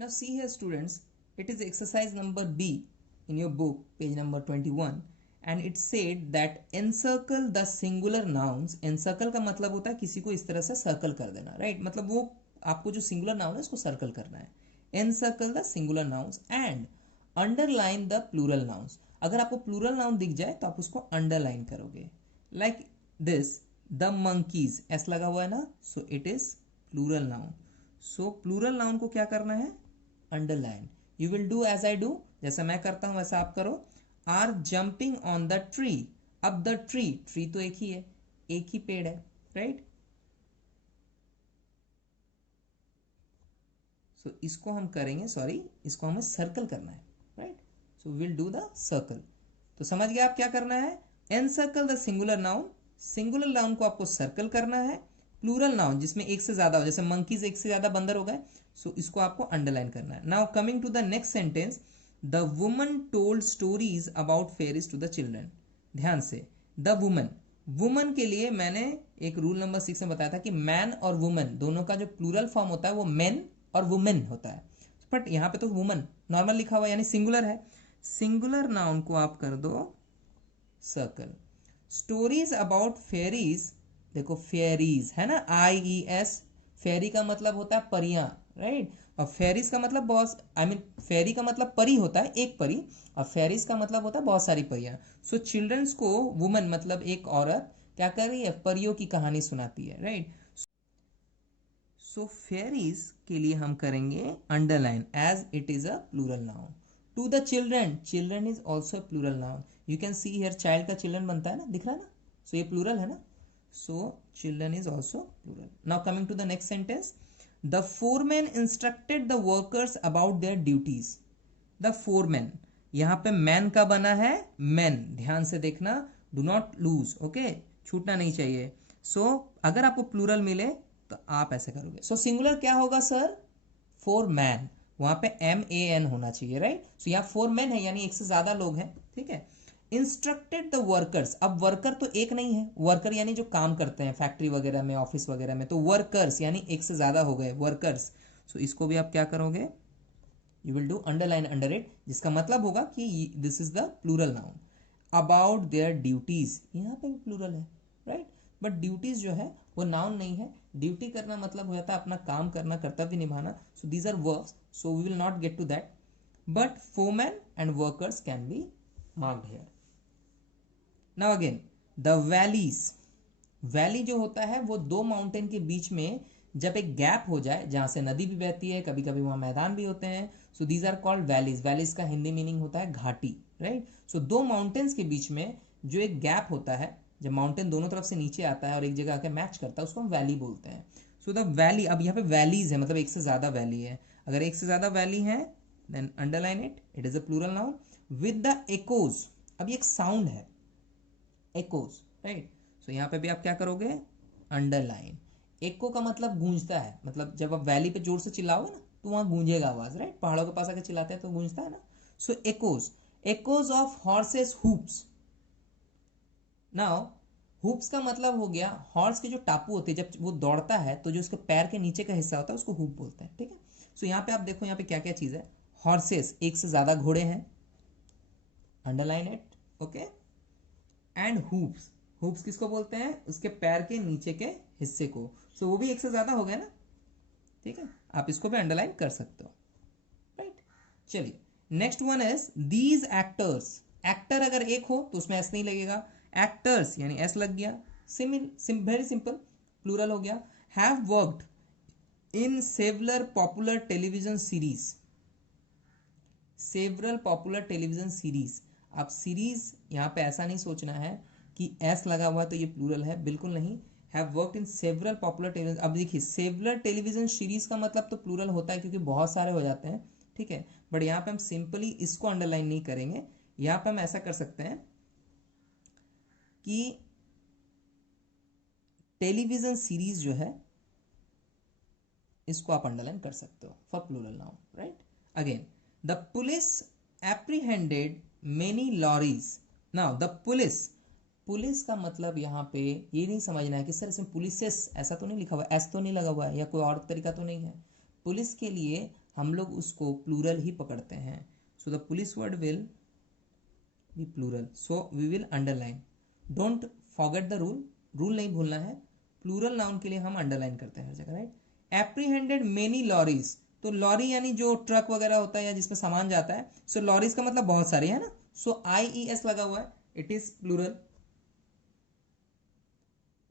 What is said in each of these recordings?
Now see here students, it is exercise number B in your book, page number 21, and it said that encircle the singular nouns. encircle का मतलब होता है किसी को इस तरह से सर्कल कर देना, राइट? मतलब वो आपको जो सिंगुलर नाउन है उसको सर्कल करना है. encircle the singular nouns and underline the plural nouns. अगर आपको प्लूरल नाउन दिख जाए तो आप उसको अंडरलाइन करोगे, like this the monkeys, S लगा हुआ है ना, so it is plural noun. So plural noun को क्या करना है? Underline. You will do as I do, जैसा मैं करता हूं वैसा आप करो. Are jumping on the tree. अब द ट्री, ट्री तो एक ही है, एक ही पेड़ है, राइट? सो इसको हम करेंगे, सॉरी, इसको हमें सर्कल करना है, right? So will do the circle. तो समझ गए आप क्या करना है? Encircle the singular noun. Singular noun को आपको सर्कल करना है. प्लूरल नाउन जिसमें एक से ज्यादा हो, जैसे मंकीज एक से ज्यादा बंदर हो गए, सो इसको आपको अंडरलाइन करना है. Now coming to the next sentence, the woman told stories about fairies to the children. ध्यान से, द वुमन, वुमन के लिए मैंने एक रूल नंबर 6 में बताया था कि मैन और वुमन दोनों का जो प्लूरल फॉर्म होता है वो मेन और वुमेन होता है, बट यहाँ पे तो वुमन नॉर्मल लिखा हुआ यानी सिंगुलर है. सिंगुलर नाउन को आप कर दो सर्कल. स्टोरीज अबाउट फेरीज, देखो फेरीज है ना, IES. फेरी का मतलब होता है परियां, राइट? और फेरीज का मतलब बहुत, आई मीन फेरी का मतलब परी होता है, एक परी, और फेरीज का मतलब होता है बहुत सारी परियां. सो चिल्ड्रंस को वुमन मतलब एक औरत क्या कर रही है? परियों की कहानी सुनाती है, राइट? सो फेरीज के लिए हम करेंगे underline as it is a plural noun. To the children, children is also a plural noun. You can see here child का चिल्ड्रन बनता है ना, दिख रहा है ना? सो ये प्लूरल है ना, so children is also plural. Now coming to the next sentence, the foreman instructed the workers about their duties. The foreman, यहां पे मैन का बना है मैन, ध्यान से देखना, डू नॉट लूज, ओके, छूटना नहीं चाहिए. सो अगर आपको प्लूरल मिले तो आप ऐसे करोगे. सो सिंगुलर क्या होगा सर? फोर मैन, वहां पे MAN होना चाहिए, राइट? सो यहाँ 4 मैन है यानी एक से ज्यादा लोग हैं, ठीक है? इंस्ट्रक्टेड द वर्कर्स, अब वर्कर तो एक नहीं है, वर्कर यानी जो काम करते हैं फैक्ट्री वगैरह में, ऑफिस वगैरह में, तो वर्कर्स यानी एक से ज्यादा हो गए, वर्कर्स. सो इसको भी आप क्या करोगे? You will do underline under it, जिसका मतलब होगा कि this is the plural noun. About their duties, यहाँ पे भी प्लूरल है, राइट? बट ड्यूटीज जो है वो नाउन नहीं है. ड्यूटी करना मतलब हो जाता है अपना काम करना, कर्तव्य निभाना. So these are verbs, so we will not get to that, but foreman and workers can be marked here. Now again the valleys. Valley जो होता है वो दो माउंटेन के बीच में जब एक गैप हो जाए जहां से नदी भी बहती है, कभी कभी वहां मैदान भी होते हैं, so these are called valleys. Valleys का हिंदी मीनिंग होता है घाटी, राइट? सो दो माउंटेन्स के बीच में जो एक गैप होता है, जब माउंटेन दोनों तरफ से नीचे आता है और एक जगह आके मैच करता है, उसको हम वैली बोलते हैं. सो द वैली, अब यहाँ पे वैलीज है मतलब एक से ज्यादा वैली है. अगर एक से ज्यादा वैली है then underline it, it is a plural noun. With the echoes, अब ये एक साउंड है, एकोज, राइट? सो यहाँ पे भी आप क्या करोगे? अंडरलाइन. एको का मतलब गूंजता है, मतलब जब आप वैली पे जोर से चिल्लाओगे ना तो वहां गूंजेगा आवाज, राइट? पहाड़ों के पास आके चिल्लाते हैं तो गूंजता है ना. So echoes, echoes of horses hoops. Now hoops का मतलब हो गया हॉर्स के जो टापू होते हैं, जब वो दौड़ता है तो जो उसके पैर के नीचे का हिस्सा होता है उसको हुप बोलते हैं, ठीक है? सो यहाँ पे आप देखो, यहाँ पे क्या क्या चीज है. हॉर्सेस, एक से ज्यादा घोड़े हैं, underline it, okay? And hoops, hoops किसको बोलते हैं? उसके पैर के नीचे के हिस्से को. सो वो भी एक से ज्यादा हो गया ना, ठीक है? आप इसको भी अंडरलाइन कर सकते हो, राइट? चलिए next one is these actors. Actor अगर एक हो तो उसमें एस नहीं लगेगा, एक्टर्स यानी एस लग गया. वेरी सिंपल, प्लूरल हो गया. Have worked in several popular television series. Several popular television series, आप सीरीज यहां पे ऐसा नहीं सोचना है कि एस लगा हुआ तो ये प्लूरल है, बिल्कुल नहीं. Have worked in several popular television, अब देखिए सेवरल टेलीविजन सीरीज का मतलब तो प्लूरल होता है क्योंकि बहुत सारे हो जाते हैं, ठीक है? बट यहाँ पे हम सिंपली इसको अंडरलाइन नहीं करेंगे. यहाँ पे हम ऐसा कर सकते हैं कि टेलीविजन सीरीज जो है इसको आप अंडरलाइन कर सकते हो for plural noun, right? Again the police apprehended many lorries. Now the police, police का मतलब यहाँ पे ये नहीं समझना है कि सर इसमें पुलिसेस ऐसा तो नहीं लिखा हुआ, एस तो नहीं लगा हुआ है या कोई और तरीका तो नहीं है. पुलिस के लिए हम लोग उसको प्लूरल ही पकड़ते हैं. So the police word will be plural, so we will underline. Don't forget the rule नहीं भूलना है. प्लूरल नाउन के लिए हम अंडरलाइन करते हैं हर जगह, राइट. एप्रीहेंडेड मेनी लॉरीज, तो लॉरी यानी जो ट्रक वगैरह होता है या जिसमें सामान जाता है. सो लॉरीज का मतलब बहुत सारे है ना, सो IES लगा हुआ है, it is plural.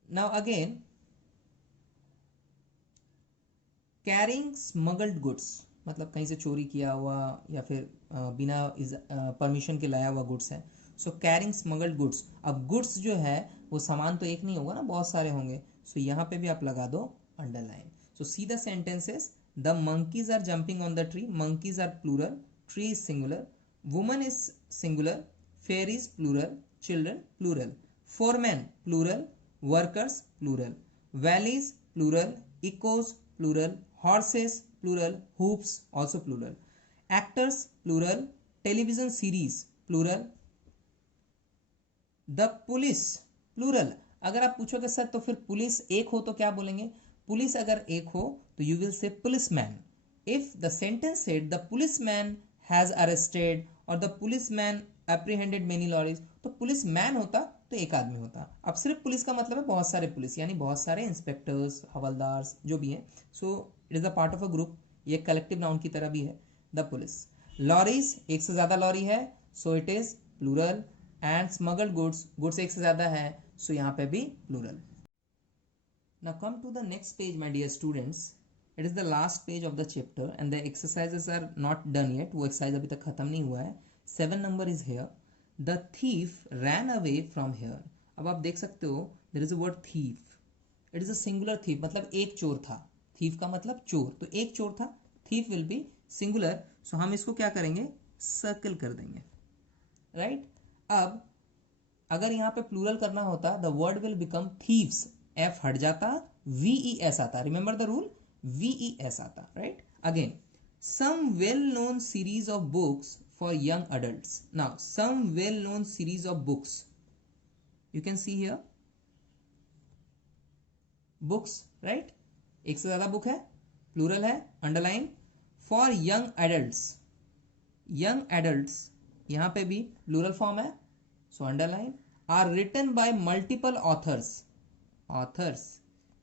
Now again carrying smuggled goods, मतलब कहीं से चोरी किया हुआ या फिर बिना परमिशन के लाया हुआ गुड्स है. सो कैरिंग स्मगल्ड गुड्स. अब गुड्स जो है वो सामान तो एक नहीं होगा ना, बहुत सारे होंगे. सो यहाँ पे भी आप लगा दो underline. So see the sentences. The monkeys are jumping on the tree. monkeys are plural, tree is singular, woman is singular, fair is plural, children plural, foreman plural, workers plural, valleys plural, echoes plural, horses plural, hoops also plural, actors plural, television series plural, the police plural. अगर आप पूछोगे sir तो फिर police एक हो तो क्या बोलेंगे? पुलिस अगर एक हो तो you will say policeman. If the sentence said the policeman has arrested और the policeman apprehended many lorries, तो पुलिसमैन होता तो एक आदमी होता. अब सिर्फ पुलिस का मतलब है बहुत सारे पुलिस, यानी बहुत सारे इंस्पेक्टर्स, हवलदार जो भी हैं. सो it is a part of a group, ये कलेक्टिव नाउन की तरह भी है. The police. लॉरीज, एक से ज्यादा लॉरी है, so it is plural. And smuggled goods, goods एक से ज्यादा है, सो यहाँ पे भी plural. Now come to the next page, my dear students. It is the last page of the chapter and the exercises are not done yet. वो exercise अभी तक खत्म नहीं हुआ है. 7 number is here. The thief ran away from here. अब आप देख सकते हो there is a word thief. It is a singular thief, मतलब एक चोर था. thief का मतलब चोर, तो एक चोर था. thief will be singular. So हम इसको क्या करेंगे? circle कर देंगे, right? अब अगर यहाँ पे plural करना होता the word will become thieves. F हट जाता, VES आता. रिमेंबर द रूल, VES आता, right. Again some well known series of books for young adults. Now some well known series of books, you can see here books, right. एक से ज्यादा book है, plural है, underline. For young adults, young adults यहां पे भी plural form है, so underline. Are written by multiple authors, authors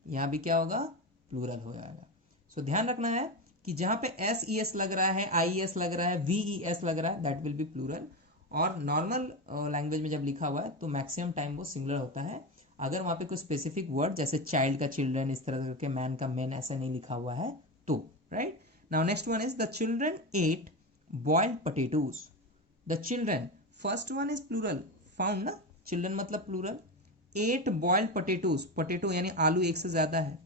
यहां भी क्या होगा? प्लूरल हो जाएगा. सो ध्यान रखना है कि जहां पे SES लग रहा है, IES लग रहा है, VES लग रहा है, दैट विल बी प्लूरल. और नॉर्मल लैंग्वेज में जब लिखा हुआ है तो मैक्सिमम टाइम वो सिंगुलर होता है. अगर वहां पे कोई स्पेसिफिक वर्ड जैसे चाइल्ड का चिल्ड्रन, इस तरह करके मैन का मैन ऐसा नहीं लिखा हुआ है तो, right. Now next one is the children ate boiled potatoes. The children, first one is plural, found ना, चिल्ड्रन मतलब प्लूरल. 8 बॉइल्ड पोटैटोज, पोटैटो यानी आलू एक से ज्यादा है,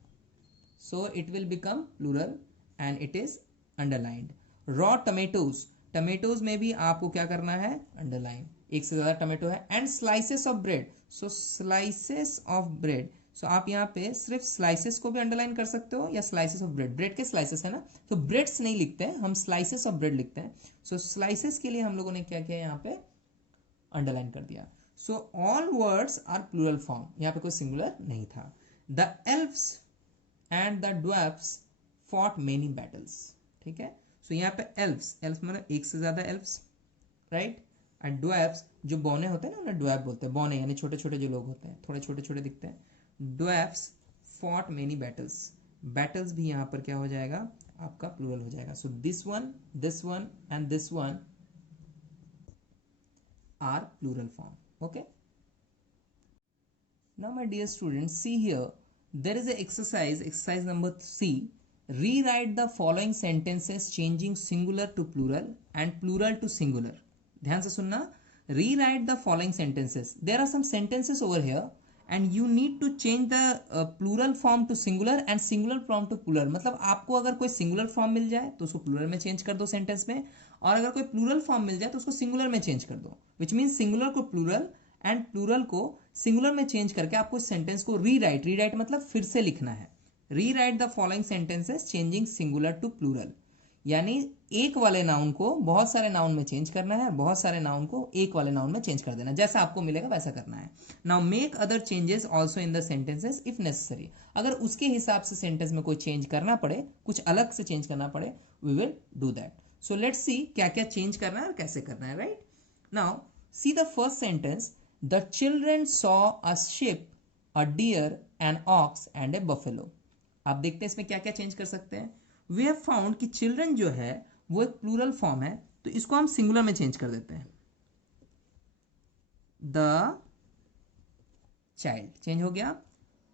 so it will become plural and it is underlined. Raw tomatoes, tomatoes में भी आपको क्या करना है? अंडरलाइन. एक से ज्यादा टमेटो है. And slices of bread, so slices of bread, so आप यहाँ पे सिर्फ स्लाइसेस को भी अंडरलाइन कर सकते हो या स्लाइसेस ऑफ ब्रेड. ब्रेड के स्लाइसेस है ना, तो ब्रेड्स नहीं लिखते हैं हम, स्लाइसेस ऑफ ब्रेड लिखते हैं. सो स्लाइसेस के लिए हम लोगों ने क्या किया? यहाँ पे अंडरलाइन कर दिया. So all words are plural form, यहाँ पे कोई सिंगुलर नहीं था. The elfs and the dwarfs fought many battles, ठीक है. सो यहाँ पे एल्फ्स, एल्फ्स मतलब एक से ज्यादा एल्फ्स, राइट. एंड ड्वार्फ्स, जो बौने होते हैं ना उन्हें ड्वार्फ बोलते हैं. बौने यानी छोटे छोटे जो लोग होते हैं, थोड़े छोटे छोटे दिखते हैं. Dwarfs fought many battles, battles भी यहाँ पर क्या हो जाएगा? आपका प्लूरल हो जाएगा. So this one and this one are plural form. Okay, now my dear students, see here there is a exercise number C. Rewrite the following sentences changing singular to plural and plural to singular. ध्यान से सुनना. Rewrite the following sentences. There are some sentences over here and you need to change the plural form to singular and singular form to plural. मतलब आपको अगर कोई singular form मिल जाए तो उसको plural में change कर दो sentence में, और अगर कोई plural form मिल जाए तो उसको singular में change कर दो. Which means singular को plural and plural को singular में change करके आपको इस sentence को rewrite मतलब फिर से लिखना है. Rewrite the following sentences changing singular to plural. यानी एक वाले नाउन को बहुत सारे नाउन में चेंज करना है, बहुत सारे नाउन को एक वाले नाउन में चेंज कर देना है, जैसा आपको मिलेगा वैसा करना है। Now make other changes also in the sentences if necessary, अगर उसके हिसाब से सेंटेंस में कोई चेंज करना पड़े, कुछ अलग से चेंज करना पड़े, we will do that. So let's see क्या क्या चेंज करना है और कैसे करना है, right. Now see the first sentence, the children saw a ship, a deer, an ox and a buffalo. आप देखते हैं इसमें क्या क्या चेंज कर सकते हैं। वी हैव फाउंड कि चिल्ड्रन जो है वो एक प्लूरल फॉर्म है, तो इसको हम सिंगुलर में चेंज कर देते हैं। द चाइल्ड चेंज हो गया।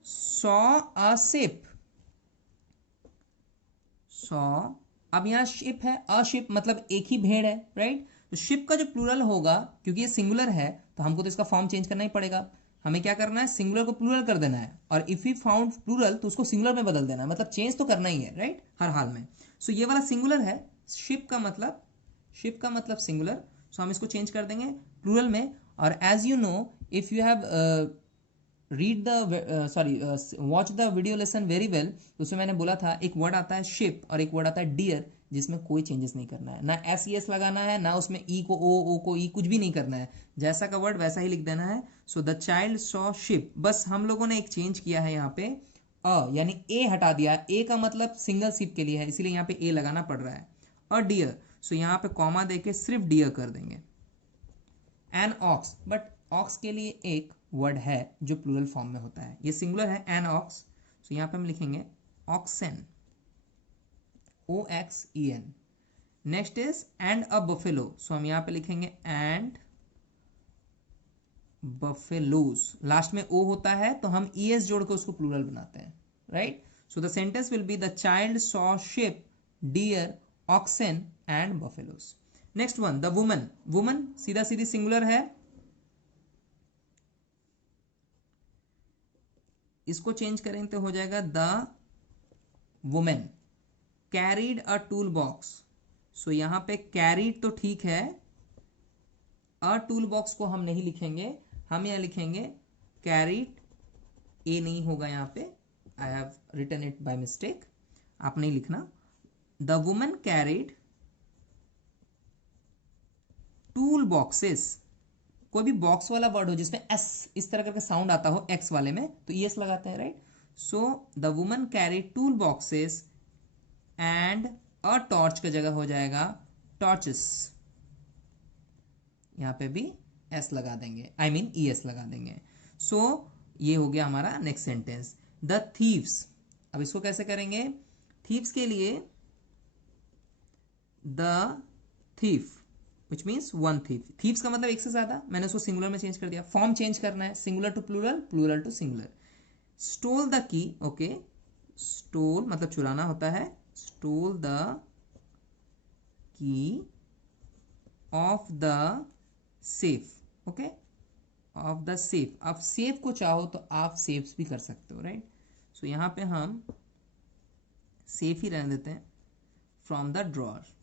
सॉ अ शिप, सॉ, अब यहां शिप है, अ शिप मतलब एक ही भेड़ है, राइट। तो शिप का जो प्लूरल होगा, क्योंकि ये सिंगुलर है तो हमको तो इसका फॉर्म चेंज करना ही पड़ेगा। हमें क्या करना है, सिंगुलर को प्लूरल कर देना है, और इफ यू फाउंड प्लूरल तो उसको सिंगुलर में बदल देना है, मतलब चेंज तो करना ही है, राइट, हर हाल में। सो ये वाला सिंगुलर है, शिप का मतलब सिंगुलर, सो हम इसको चेंज कर देंगे प्लूरल में। और as you know, if you have read the watch the video lesson very well, उसमें मैंने बोला था एक वर्ड आता है शिप और एक वर्ड आता है डियर, जिसमें कोई चेंजेस नहीं करना है, ना एस ई एस लगाना है, ना उसमें ई को ओ को ई, कुछ भी नहीं करना है, जैसा का वर्ड वैसा ही लिख देना है। So the child saw ship, बस हम लोगों ने एक चेंज किया है यहाँ पे, यानी ए हटा दिया, ए का मतलब सिंगल शिप के लिए है, इसीलिए यहाँ पे ए लगाना पड़ रहा है। और डियर, सो यहाँ पे कॉमा देके सिर्फ डियर कर देंगे। एन ऑक्स, बट ऑक्स के लिए एक वर्ड है जो प्लूरल फॉर्म में होता है, ये सिंगुलर है एन ऑक्स, तो यहाँ पे हम लिखेंगे oxen, O X E N. Next is and a buffalo, so हम यहाँ पे लिखेंगे एंड बफेलोज, लास्ट में ओ होता है तो हम ई एस जोड़ के उसको प्लूरल बनाते हैं, right. So the sentence will be the child saw sheep, deer, oxen and buffaloes. Next one, the woman, woman सीधा सीधी सिंगुलर है, इसको चेंज करें तो हो जाएगा the women carried a tool box. So यहां पे कैरीड तो ठीक है, अ टूल बॉक्स को हम नहीं लिखेंगे, हम यहां लिखेंगे कैरीड, ए नहीं होगा यहाँ पे, I have written it by mistake, आप नहीं लिखना। The women carried tool boxes, कोई भी बॉक्स वाला वर्ड हो जिसमें एस इस तरह करके साउंड आता हो एक्स वाले में, तो एस लगाते हैं, right. So the woman carry tool boxes and a torch की जगह हो जाएगा टॉर्चेस, यहां पे भी एस लगा देंगे, आई मीन ई एस लगा देंगे। सो ये हो गया हमारा नेक्स्ट सेंटेंस। द थीव्स, अब इसको कैसे करेंगे, थीव्स के लिए the thief which means one thief, thieves का मतलब एक से ज्यादा, मैंने उसको सिंगुलर में चेंज कर दिया, फॉर्म चेंज करना है, singular to plural, plural to singular. Stole the key, okay, stole मतलब चुराना होता है, stole the key of the safe, okay, of the safe. आप सेफ को चाहो तो आप सेफ भी कर सकते हो, राइट। सो यहां पे हम सेफ ही रहने देते हैं, from the drawer,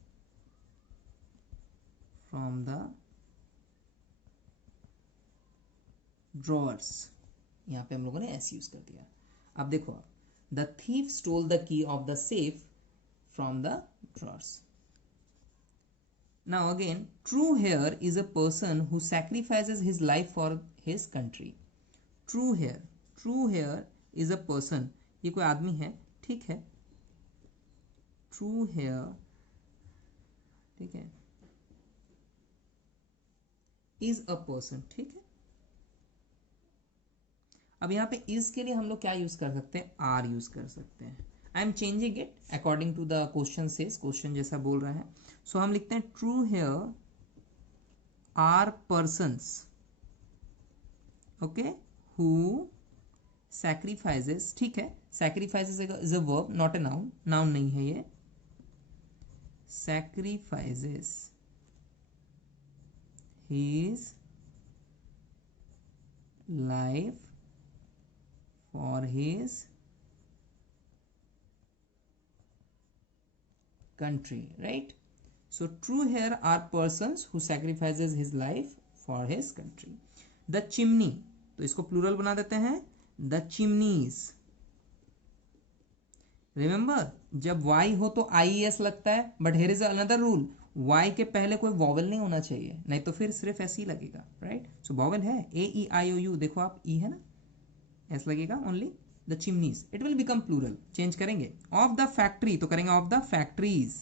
from the drawers, यहां पे हम लोगों ने एस यूज कर दिया। अब देखो आप, the thief stole the key of the safe from the drawers. Now again, true here is a person who sacrifices his life for his country. True here, true here is a person, ये कोई आदमी है, ठीक है, true hair, ठीक है, is a person, ठीक है। अब यहाँ पे इज के लिए हम लोग क्या यूज कर सकते हैं, आर यूज कर सकते हैं। I am changing it according to the question says, question जैसा बोल रहा है। सो हम लिखते हैं true here are persons, okay, who sacrifices, ठीक है, sacrifices is a verb not a noun, noun नहीं है ये, sacrifices his life for his country, right. So true here are persons who sacrifices his life for his country. The chimney, तो इसको plural बना देते हैं, the chimneys, remember जब y हो तो IES लगता है, but here is another rule, y के पहले कोई वॉवल नहीं होना चाहिए, नहीं तो फिर सिर्फ ऐसे ही लगेगा, राइट। सो वॉवल है AEIOU, देखो आप E है ना, ऐसा लगेगा only the chimneys, it will become plural, change करेंगे। ऑफ द फैक्ट्री तो करेंगे of the factories.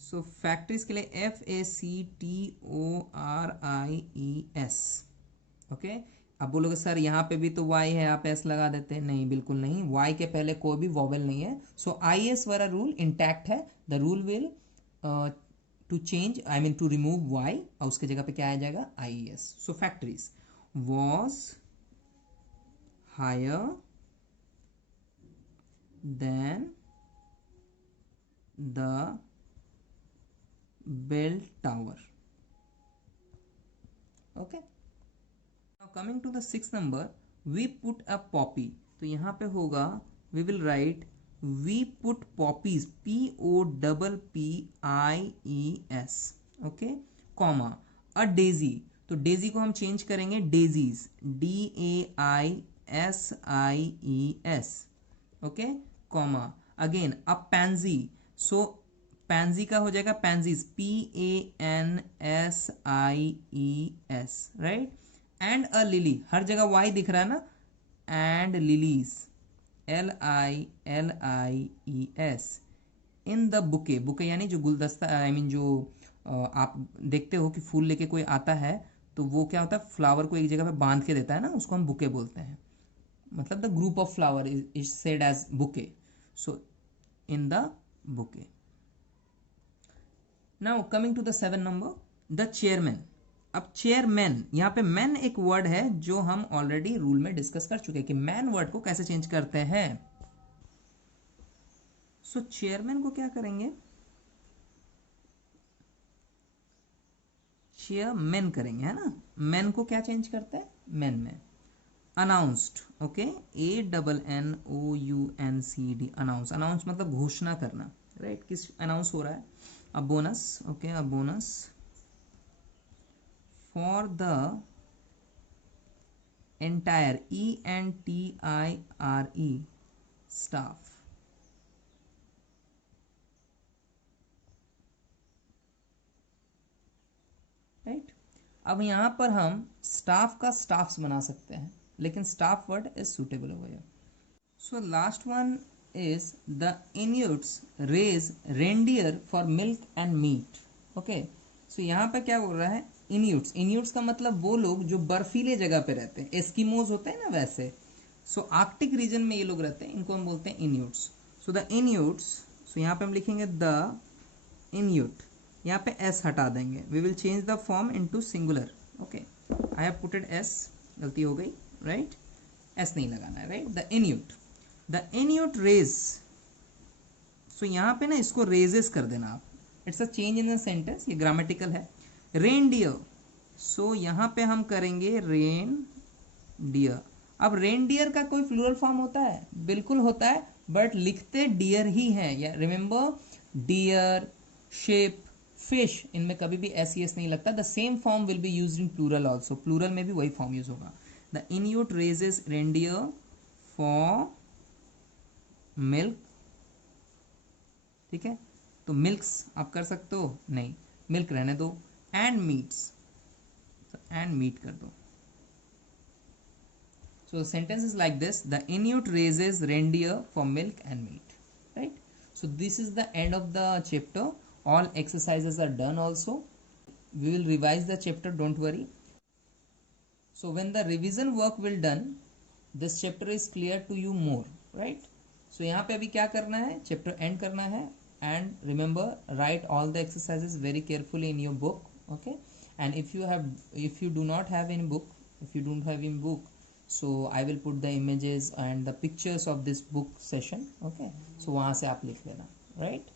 So factories के लिए FACTORIES, ओके। अब बोलोगे सर यहाँ पे भी तो y है, आप s लगा देते हैं, नहीं बिल्कुल नहीं, y के पहले कोई भी वॉवेल नहीं है। सो IS वाला रूल इंटैक्ट है, the rule will to change, I mean to remove y, और उसके जगह पे क्या आ जाएगा, IES। So factories was higher than the bell tower, okay। now coming to the 6th number, we put a poppy, तो यहाँ पे होगा we will write we put poppies, POPPIES, okay, comma a daisy, तो daisy को हम change करेंगे daisies, DAISIES, okay, comma again a pansy, so pansy का हो जाएगा pansies, PANSIES, right. And a lily, हर जगह वाई दिख रहा है ना, and lilies, LILIES, in the bouquet, bouquet यानी जो गुलदस्ता, आई मीन जो आप देखते हो कि फूल लेके कोई आता है तो वो क्या होता है, फ्लावर को एक जगह पे बांध के देता है ना, उसको हम बुके बोलते हैं, मतलब the group of flower is said as bouquet, so in the bouquet. Now coming to the 7 number, the chairman. अब चेयरमैन, यहाँ पे मैन एक वर्ड है जो हम ऑलरेडी रूल में डिस्कस कर चुके हैं कि मैन वर्ड को कैसे चेंज करते हैं। सो चेयरमैन को क्या करेंगे, चेयरमैन करेंगे, है ना। मैन को क्या चेंज करता है, मैन में। Announced, okay, ANNOUNCD, announce, announce मतलब घोषणा करना, राइट, किस अनाउंस हो रहा है, a bonus, okay, a bonus for the entire, ENTIRE staff, right. अब यहां पर हम स्टाफ का स्टाफ्स बना सकते हैं, लेकिन स्टाफ वर्ड इज सुटेबल हो गया। So last one is the Inuits raise reindeer for milk and meat, okay. सो यहाँ पे क्या बोल रहा है, इन्यूट्स, इन्यूट्स का मतलब वो लोग जो बर्फीले जगह पे रहते हैं, एस्किमोज होते हैं ना वैसे। सो आर्कटिक रीजन में ये लोग रहते हैं, इनको हम बोलते हैं इन्यूट्स। सो द इन्यूट्स, सो यहाँ पे हम लिखेंगे द इन्यूट, यहाँ पे s हटा देंगे, we will change the form into singular, okay. I have puted s, गलती हो गई, राइट, s नहीं लगाना है, right. The Inuit, the Inuit raise, so यहाँ पे ना इसको रेजेस कर देना आप, it's a change in the sentence, ये ग्रामेटिकल है। रेनडियर, सो यहाँ पे हम करेंगे रेन डियर। अब रेनडियर का कोई प्लूरल फॉर्म होता है, बिल्कुल होता है, बट लिखते डियर ही है, या रिमेंबर डियर, शिप, फिश, इनमें कभी भी SES नहीं लगता। The same form will be used in plural also, plural में भी वही फॉर्म यूज होगा। The Inuit raises reindeer for milk, ठीक है, तो मिल्क्स आप कर सकते हो, नहीं मिल्क रहने दो, एंड मीट्स, तो एंड मीट कर दो। So the sentence is like this: the Inuit raises reindeer for milk and meat, right? So this is the end of the chapter. All exercises are done also. We will revise the chapter, don't worry. So when the revision work will done, this chapter is clear to you more, right? So यहाँ पे अभी क्या करना है, chapter end करना है, and remember write all the exercises very carefully in your book, okay? And if you do not have any book, if you don't have any book, so I will put the images and the pictures of this book session, okay? So वहाँ से आप लिख लेना, right?